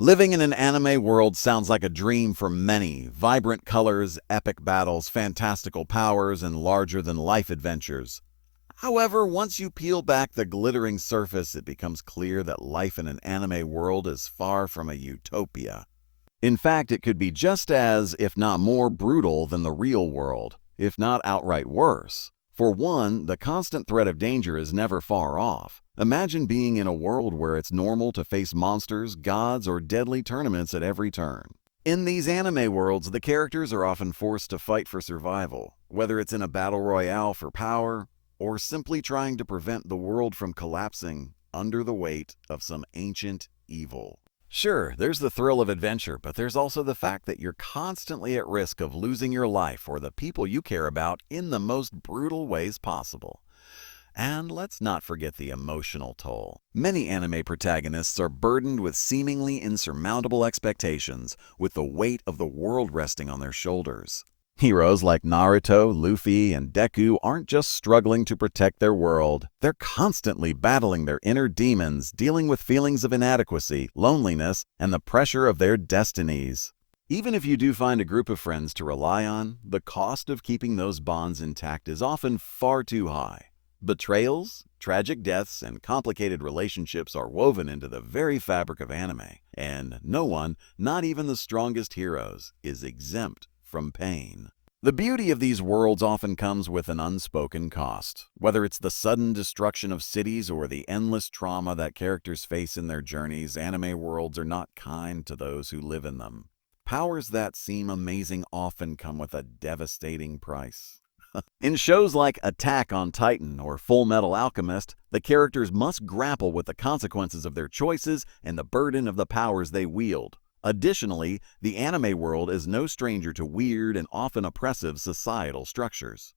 Living in an anime world sounds like a dream for many. Vibrant colors, epic battles, fantastical powers, and larger-than-life adventures. However, once you peel back the glittering surface, it becomes clear that life in an anime world is far from a utopia. In fact, it could be just as, if not more, brutal than the real world, if not outright worse. For one, the constant threat of danger is never far off. Imagine being in a world where it's normal to face monsters, gods, or deadly tournaments at every turn. In these anime worlds, the characters are often forced to fight for survival, whether it's in a battle royale for power, or simply trying to prevent the world from collapsing under the weight of some ancient evil. Sure, there's the thrill of adventure, but there's also the fact that you're constantly at risk of losing your life or the people you care about in the most brutal ways possible. And let's not forget the emotional toll. Many anime protagonists are burdened with seemingly insurmountable expectations, with the weight of the world resting on their shoulders. Heroes like Naruto, Luffy, and Deku aren't just struggling to protect their world. They're constantly battling their inner demons, dealing with feelings of inadequacy, loneliness, and the pressure of their destinies. Even if you do find a group of friends to rely on, the cost of keeping those bonds intact is often far too high. Betrayals, tragic deaths, and complicated relationships are woven into the very fabric of anime, and no one, not even the strongest heroes, is exempt from pain. The beauty of these worlds often comes with an unspoken cost. Whether it's the sudden destruction of cities or the endless trauma that characters face in their journeys, anime worlds are not kind to those who live in them. Powers that seem amazing often come with a devastating price. In shows like Attack on Titan or Full Metal Alchemist, the characters must grapple with the consequences of their choices and the burden of the powers they wield. Additionally, the anime world is no stranger to weird and often oppressive societal structures.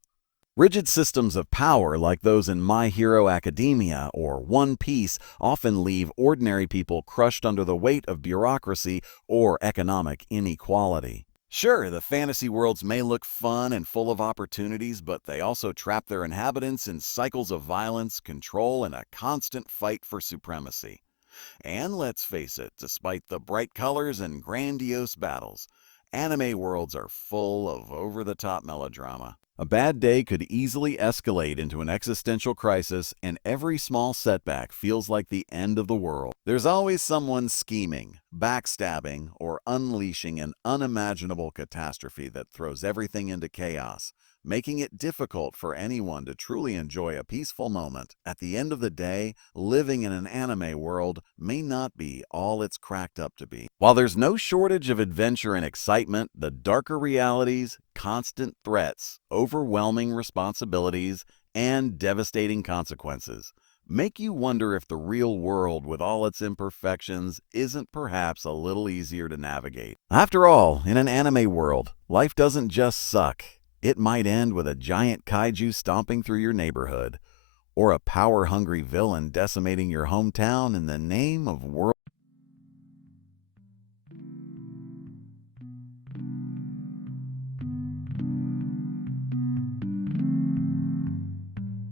Rigid systems of power like those in My Hero Academia or One Piece often leave ordinary people crushed under the weight of bureaucracy or economic inequality. Sure, the fantasy worlds may look fun and full of opportunities, but they also trap their inhabitants in cycles of violence, control, and a constant fight for supremacy. And let's face it, despite the bright colors and grandiose battles, anime worlds are full of over-the-top melodrama. A bad day could easily escalate into an existential crisis, and every small setback feels like the end of the world. There's always someone scheming, backstabbing, or unleashing an unimaginable catastrophe that throws everything into chaos, making it difficult for anyone to truly enjoy a peaceful moment. At the end of the day, living in an anime world may not be all it's cracked up to be. While there's no shortage of adventure and excitement, the darker realities, constant threats, overwhelming responsibilities, and devastating consequences make you wonder if the real world, with all its imperfections, isn't perhaps a little easier to navigate. After all, in an anime world, life doesn't just suck. It might end with a giant kaiju stomping through your neighborhood, or a power-hungry villain decimating your hometown in the name of world